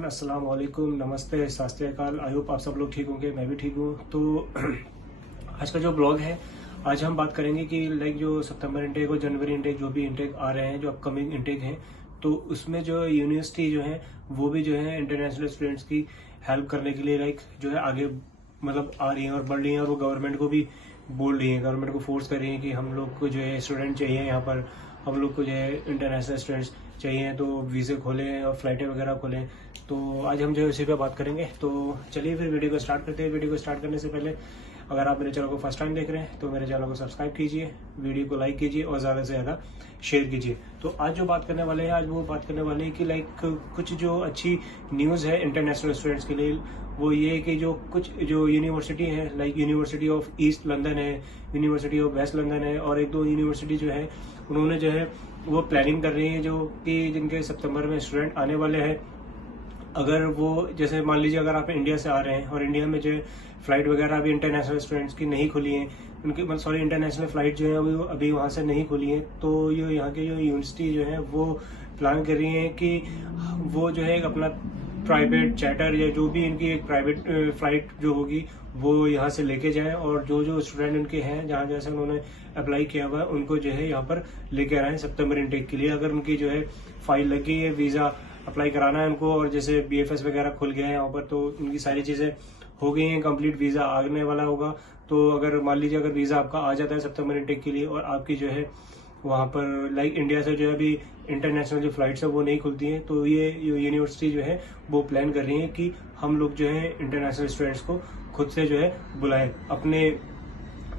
Everyone, अस्सलाम वालेकुम, नमस्ते, सत श्री अकाल। आई होप आप सब लोग ठीक होंगे, मैं भी ठीक हूँ। तो आज का जो ब्लॉग है, आज हम बात करेंगे कि जो सितंबर इंटेक और जनवरी इंटेक जो भी इंटेक आ रहे हैं, जो अपकमिंग इंटेक हैं, तो उसमें जो यूनिवर्सिटी जो है वो भी जो है इंटरनेशनल स्टूडेंट्स की हेल्प करने के लिए जो है आगे आ रही है और बढ़ रही है, और वो गवर्नमेंट को भी बोल रही है, गवर्नमेंट को फोर्स कर रही है कि हम लोग को जो है स्टूडेंट चाहिए यहाँ पर, हम लोग को जो है इंटरनेशनल स्टूडेंट्स चाहिए, तो वीज़े खोलें और फ्लाइटें वगैरह खोलें। तो आज हम जो है उसी पे बात करेंगे। तो चलिए फिर वीडियो को स्टार्ट करते हैं। वीडियो को स्टार्ट करने से पहले अगर आप मेरे चैनल को फर्स्ट टाइम देख रहे हैं तो मेरे चैनल को सब्सक्राइब कीजिए, वीडियो को लाइक कीजिए और ज़्यादा से ज़्यादा शेयर कीजिए। तो आज जो बात करने वाले हैं, आज वो बात करने वाले हैं कि कुछ जो अच्छी न्यूज़ है इंटरनेशनल स्टूडेंट्स के लिए, वो ये है कि जो कुछ जो यूनिवर्सिटी है, यूनिवर्सिटी ऑफ ईस्ट लंदन है, यूनिवर्सिटी ऑफ वेस्ट लंदन है, और एक दो यूनिवर्सिटी जो है उन्होंने जो है वो प्लानिंग कर रही है, जो कि जिनके सितंबर में स्टूडेंट आने वाले हैं। अगर वो जैसे मान लीजिए अगर आप इंडिया से आ रहे हैं और इंडिया में जो फ्लाइट वगैरह अभी इंटरनेशनल स्टूडेंट्स की नहीं खुली है, उनकी इंटरनेशनल फ्लाइट जो है वो अभी वहाँ से नहीं खुली है, तो ये यहाँ की जो यूनिवर्सिटी जो है वो प्लान कर रही है कि वो जो है अपना प्राइवेट चार्टर या जो भी इनकी एक प्राइवेट फ्लाइट जो होगी वो यहाँ से लेके जाएं, और जो जो स्टूडेंट उनके हैं जहाँ जैसे उन्होंने अप्लाई किया हुआ है उनको जो है यहाँ पर लेके आए सितंबर इंटेक के लिए। अगर उनकी जो है फाइल लग गई है, वीज़ा अप्लाई कराना है उनको, और जैसे BFS वगैरह खुल गया है यहाँ पर, तो उनकी सारी चीज़ें हो गई हैं कंप्लीट, वीज़ा आने वाला होगा। तो अगर मान लीजिए अगर वीज़ा आपका आ जाता है सितंबर इंटेक के लिए और आपकी जो है वहाँ पर इंडिया से जो है अभी इंटरनेशनल जो फ्लाइट्स है वो नहीं खुलती हैं, तो ये यूनिवर्सिटी जो है वो प्लान कर रही है कि हम लोग जो है इंटरनेशनल स्टूडेंट्स को खुद से जो है बुलाएं, अपने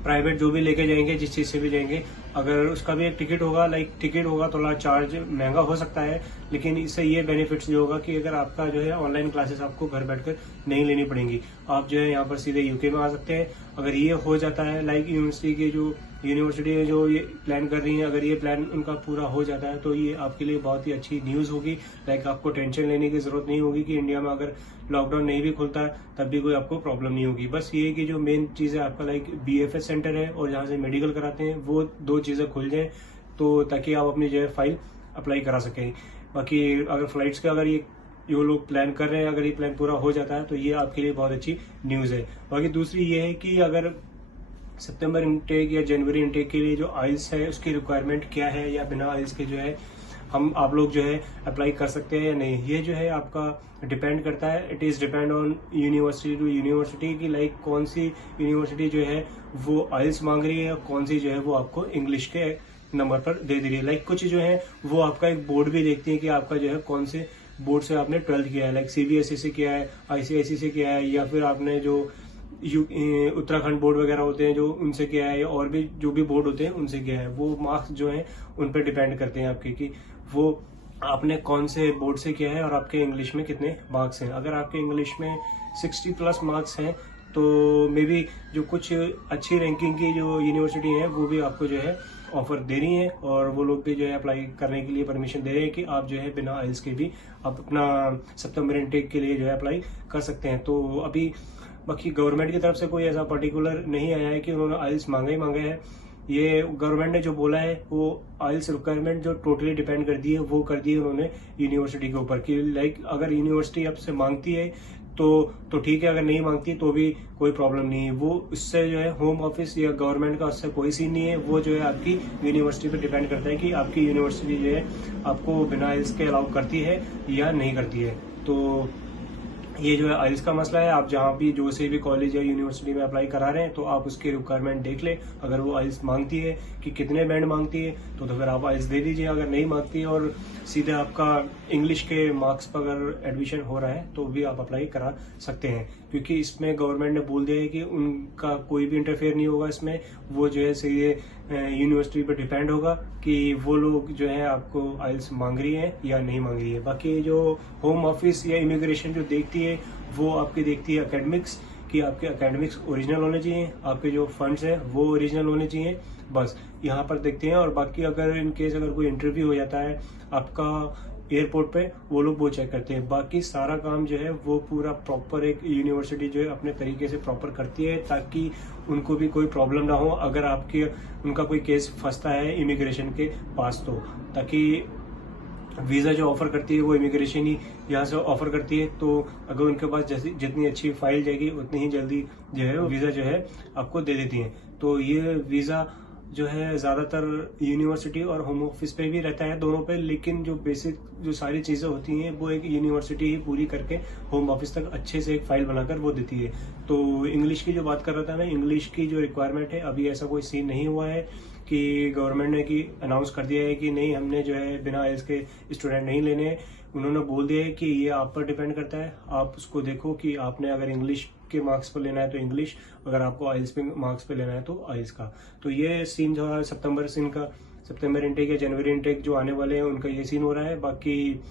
प्राइवेट जो भी लेके जाएंगे, जिस चीज़ से भी जाएंगे। अगर उसका भी एक टिकट होगा, टिकट होगा, थोड़ा चार्ज महंगा हो सकता है, लेकिन इससे ये बेनिफिट्स ये होगा कि अगर आपका जो है ऑनलाइन क्लासेस आपको घर बैठकर नहीं लेनी पड़ेंगी, आप जो है यहाँ पर सीधे UK में आ सकते हैं। अगर ये हो जाता है, यूनिवर्सिटी के जो यूनिवर्सिटी है जो ये प्लान कर रही है, अगर ये प्लान उनका पूरा हो जाता है तो ये आपके लिए बहुत ही अच्छी न्यूज़ होगी। आपको टेंशन लेने की जरूरत नहीं होगी कि इंडिया में अगर लॉकडाउन नहीं भी खुलता है तब भी कोई आपको प्रॉब्लम नहीं होगी। बस ये कि जो मेन चीज़ है आपका BFS सेंटर है और जहाँ से मेडिकल कराते हैं, वो दो चीज़ें खुल जाएं, तो ताकि आप अपनी जो है फाइल अप्लाई करा सकें। बाकी अगर फ्लाइट्स का अगर ये जो लोग प्लान कर रहे हैं, अगर ये प्लान पूरा हो जाता है तो ये आपके लिए बहुत अच्छी न्यूज़ है। बाकी दूसरी ये है कि अगर सितंबर इंटेक या जनवरी इंटेक के लिए जो आइल्स है उसकी रिक्वायरमेंट क्या है, या बिना आइल्स के जो है आप लोग जो है अप्लाई कर सकते हैं या नहीं, ये जो है आपका डिपेंड करता है। It is depend on university to university की कौन सी यूनिवर्सिटी जो है वो आइल्स मांग रही है, और कौन सी जो है वो आपको इंग्लिश के नंबर पर दे रही है। कुछ जो है वो आपका एक बोर्ड भी देखती है कि आपका जो है कौन से बोर्ड से आपने 12th किया है, CBSE से किया है, ICIC से किया है, या फिर आपने जो उत्तराखंड बोर्ड वगैरह होते हैं जो उनसे किया है, या और भी जो भी बोर्ड होते हैं उनसे किया है। वो मार्क्स जो हैं उन पर डिपेंड करते हैं आपके कि वो आपने कौन से बोर्ड से किया है और आपके इंग्लिश में कितने मार्क्स हैं। अगर आपके इंग्लिश में 60+ मार्क्स हैं तो मे बी जो कुछ अच्छी रैंकिंग की जो यूनिवर्सिटी है वो भी आपको जो है ऑफर दे रही हैं, और वो लोग भी जो है अप्लाई करने के लिए परमिशन दे रहे हैं कि आप जो है बिना आइल्स के भी आप अपना सितंबर इंटेक के लिए जो है अप्लाई कर सकते हैं। तो अभी बाकी गवर्नमेंट की तरफ से कोई ऐसा पर्टिकुलर नहीं आया है कि उन्होंने आइल्स मांगा ही मांगा है। ये गवर्नमेंट ने जो बोला है वो आइल्स रिक्वायरमेंट जो टोटली डिपेंड कर दी है वो कर दी है उन्होंने यूनिवर्सिटी के ऊपर कि अगर यूनिवर्सिटी आपसे मांगती है तो ठीक है, अगर नहीं मांगती तो भी कोई प्रॉब्लम नहीं है। वो उससे जो है होम ऑफिस या गवर्नमेंट का उससे कोई सीन नहीं है, वो जो है आपकी यूनिवर्सिटी पे डिपेंड करता है कि आपकी यूनिवर्सिटी जो है आपको बिना आइल्स के अलाउ करती है या नहीं करती है। तो ये जो है आइल्स का मसला है। आप जहाँ भी जो से भी कॉलेज या यूनिवर्सिटी में अप्लाई करा रहे हैं तो आप उसकी रिक्वायरमेंट देख लें। अगर वो आइल्स मांगती है कि कितने बैंड मांगती है तो फिर आप आइल्स दे दीजिए। अगर नहीं मांगती है और सीधे आपका इंग्लिश के मार्क्स पर अगर एडमिशन हो रहा है तो भी आप अप्लाई करा सकते हैं, क्योंकि इसमें गवर्नमेंट ने बोल दिया है कि उनका कोई भी इंटरफेयर नहीं होगा इसमें। वो जो है सीधे यूनिवर्सिटी पर डिपेंड होगा कि वो लोग जो है आपको आइल्स मांग रही है या नहीं मांग रही है। बाकी जो होम ऑफिस या इमिग्रेशन जो देखती है वो आपकी देखती है एकेडमिक्स, कि आपके एकेडमिक्स ओरिजिनल होने चाहिए, आपके जो फंड्स हैं वो ओरिजिनल होने चाहिए, बस यहाँ पर देखते हैं। और बाकी अगर इन केस अगर कोई इंटरव्यू हो जाता है आपका एयरपोर्ट पे, वो लोग वो चेक करते हैं। बाकी सारा काम जो है वो पूरा प्रॉपर एक यूनिवर्सिटी जो है अपने तरीके से प्रॉपर करती है, ताकि उनको भी कोई प्रॉब्लम ना हो अगर उनका कोई केस फंसता है इमिग्रेशन के पास, तो ताकि वीज़ा जो ऑफर करती है वो इमिग्रेशन ही यहाँ से ऑफर करती है। तो अगर उनके पास जैसी जितनी अच्छी फाइल जाएगी उतनी ही जल्दी जो है वो वीज़ा जो है आपको दे देती है। तो ये वीज़ा जो है ज़्यादातर यूनिवर्सिटी और होम ऑफिस पे भी रहता है, दोनों पे, लेकिन जो बेसिक जो सारी चीज़ें होती हैं वो एक यूनिवर्सिटी ही पूरी करके होम ऑफिस तक अच्छे से एक फाइल बनाकर वो देती है। तो इंग्लिश की जो बात कर रहा था मैं, इंग्लिश की जो रिक्वायरमेंट है, अभी ऐसा कोई सीन नहीं हुआ है कि गवर्नमेंट ने कि अनाउंस कर दिया है कि नहीं हमने जो है बिना आइल्स के स्टूडेंट नहीं लेने हैं। उन्होंने बोल दिया है कि ये आप पर डिपेंड करता है, आप उसको देखो कि आपने अगर इंग्लिश के मार्क्स पर लेना है तो इंग्लिश, अगर आपको आइल्स पे मार्क्स पे लेना है तो आइल्स का। तो ये सीन जो है सितंबर इनटेक या जनवरी इनटेक जो आने वाले हैं उनका ये सीन हो रहा है। बाकी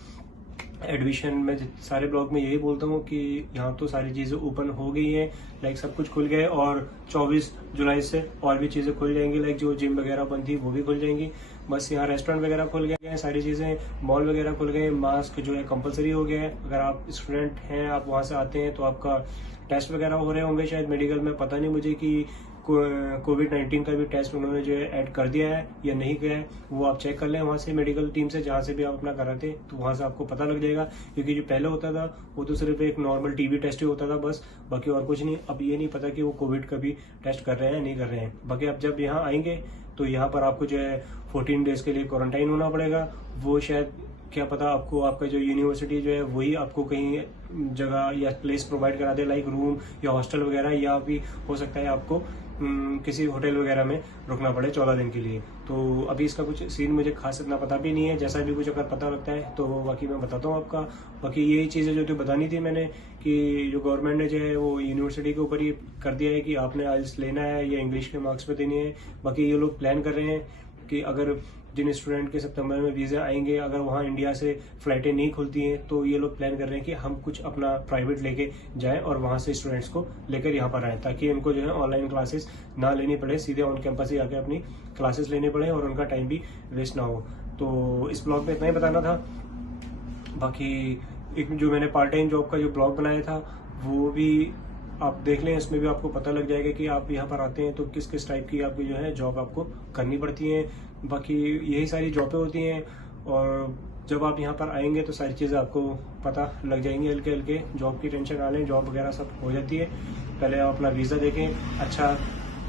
एडमिशन में सारे ब्लॉग में यही बोलता हूँ कि यहाँ तो सारी चीज़ें ओपन हो गई हैं, लाइक सब कुछ खुल गया है, और 24 जुलाई से और भी चीज़ें खुल जाएंगी, लाइक जो जिम वगैरह बंद थी वो भी खुल जाएंगी। बस यहाँ रेस्टोरेंट वगैरह खुल गए हैं, सारी चीज़ें, मॉल वगैरह खुल गए, मास्क जो है कंपलसरी हो गया है। अगर आप स्टूडेंट हैं, आप वहाँ से आते हैं तो आपका टेस्ट वगैरह हो रहे होंगे शायद मेडिकल में, पता नहीं मुझे कि कोविड-19 का भी टेस्ट उन्होंने जो है ऐड कर दिया है या नहीं किया है, वो आप चेक कर लें वहाँ से मेडिकल टीम से, जहाँ से भी आप अपना कराते तो वहाँ से आपको पता लग जाएगा। क्योंकि जो पहले होता था वो तो सिर्फ एक नॉर्मल टीबी टेस्ट ही होता था बस, बाकी और कुछ नहीं। अब ये नहीं पता कि वो कोविड का भी टेस्ट कर रहे हैं नहीं कर रहे हैं। बाकी आप जब यहाँ आएंगे तो यहाँ पर आपको जो है 14 डेज के लिए क्वारंटाइन होना पड़ेगा। वो शायद क्या पता आपको आपका जो यूनिवर्सिटी जो है वही आपको कहीं जगह या प्लेस प्रोवाइड करा दे, लाइक रूम या हॉस्टल वगैरह, या भी हो सकता है आपको किसी होटल वगैरह में रुकना पड़े 14 दिन के लिए। तो अभी इसका कुछ सीन मुझे खास इतना पता भी नहीं है, जैसा भी कुछ अगर पता लगता है तो बाकी मैं बताता हूँ आपका। बाकी यही चीज़ें जो बतानी थी मैंने कि जो गवर्नमेंट ने जो है वो यूनिवर्सिटी के ऊपर ही कर दिया है कि आपने आइल्स लेना है या इंग्लिश के मार्क्स पे देनी है। बाकी ये लोग प्लान कर रहे हैं कि अगर जिन स्टूडेंट के सितंबर में वीज़ा आएंगे, अगर वहाँ इंडिया से फ्लाइटें नहीं खुलती हैं तो ये लोग प्लान कर रहे हैं कि हम कुछ अपना प्राइवेट लेके जाएं और वहाँ से स्टूडेंट्स को लेकर यहाँ पर आएँ, ताकि इनको जो है ऑनलाइन क्लासेस ना लेनी पड़े, सीधे ऑन कैंपस ही आके अपनी क्लासेस लेने पड़े और उनका टाइम भी वेस्ट ना हो। तो इस ब्लॉग में इतना ही बताना था। बाकी एक जो मैंने पार्ट टाइम जॉब का जो ब्लॉग बनाया था वो भी आप देख लें, इसमें भी आपको पता लग जाएगा कि आप यहाँ पर आते हैं तो किस किस टाइप की आपकी जो है जॉब आपको करनी पड़ती है। बाकी यही सारी जॉबें होती हैं, और जब आप यहाँ पर आएंगे तो सारी चीज़ें आपको पता लग जाएंगी हल्के हल्के। जॉब की टेंशन ना लें, जॉब वगैरह सब हो जाती है। पहले आप अपना वीज़ा देखें, अच्छा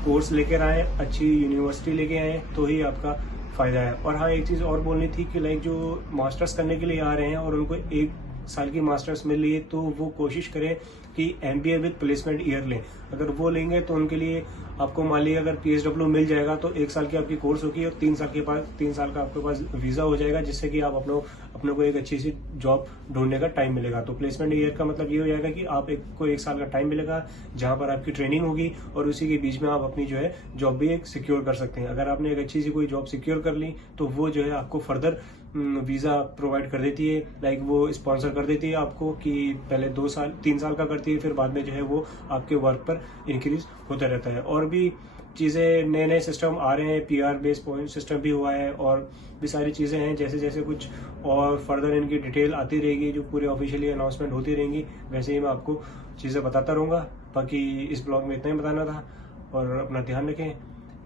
कोर्स लेकर आएँ, अच्छी यूनिवर्सिटी लेके आएँ, तो ही आपका फ़ायदा है। और हाँ, एक चीज़ और बोलनी थी कि लाइक जो मास्टर्स करने के लिए आ रहे हैं और उनको 1 साल की मास्टर्स मिल रही है तो वो कोशिश करें कि MBA विद प्लेसमेंट ईयर लें। अगर वो लेंगे तो उनके लिए आपको मान लीजिए अगर PSW मिल जाएगा तो 1 साल की आपकी कोर्स होगी और 3 साल का आपके पास वीज़ा हो जाएगा, जिससे कि आप अपने को एक अच्छी सी जॉब ढूंढने का टाइम मिलेगा। तो प्लेसमेंट ईयर का मतलब ये हो जाएगा कि आप को 1 साल का टाइम मिलेगा जहां पर आपकी ट्रेनिंग होगी और उसी के बीच में आप अपनी जो है जॉब भी एक सिक्योर कर सकते हैं। अगर आपने एक अच्छी सी कोई जॉब सिक्योर कर ली तो वो जो है आपको फर्दर वीज़ा प्रोवाइड कर देती है, लाइक वो स्पॉन्सर कर देती है आपको कि पहले 3 साल का करती है, फिर बाद में जो है वो आपके वर्क पर इंक्रीज होता रहता है। और भी चीज़ें नए सिस्टम आ रहे हैं, PR बेस्ड पॉइंट सिस्टम भी हुआ है, और भी सारी चीज़ें हैं। जैसे जैसे कुछ और फर्दर इनकी डिटेल आती रहेगी, जो पूरे ऑफिशियली अनाउंसमेंट होती रहेंगी, वैसे ही मैं आपको चीज़ें बताता रहूँगा। बाकी इस ब्लॉग में इतना ही बताना था, और अपना ध्यान रखें,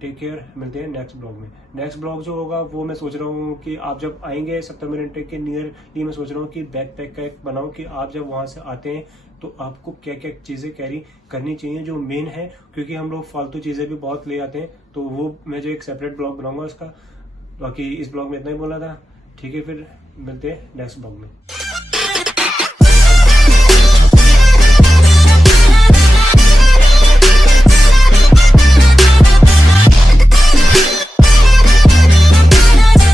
टेक केयर। मिलते हैं नेक्स्ट ब्लॉग में। नेक्स्ट ब्लॉग जो होगा वो मैं सोच रहा हूँ कि आप जब आएंगे सितंबर इनटेक के नियरली, मैं सोच रहा हूँ कि बैकपैक का एक बनाऊँ कि आप जब वहाँ से आते हैं तो आपको क्या क्या चीज़ें कैरी करनी चाहिए जो मेन है, क्योंकि हम लोग फालतू चीज़ें भी बहुत ले आते हैं। तो वो मैं जो एक सेपरेट ब्लॉग बनाऊंगा उसका। बाकी इस ब्लॉग में इतना ही बोला था। ठीक है, फिर मिलते हैं नेक्स्ट ब्लॉग में।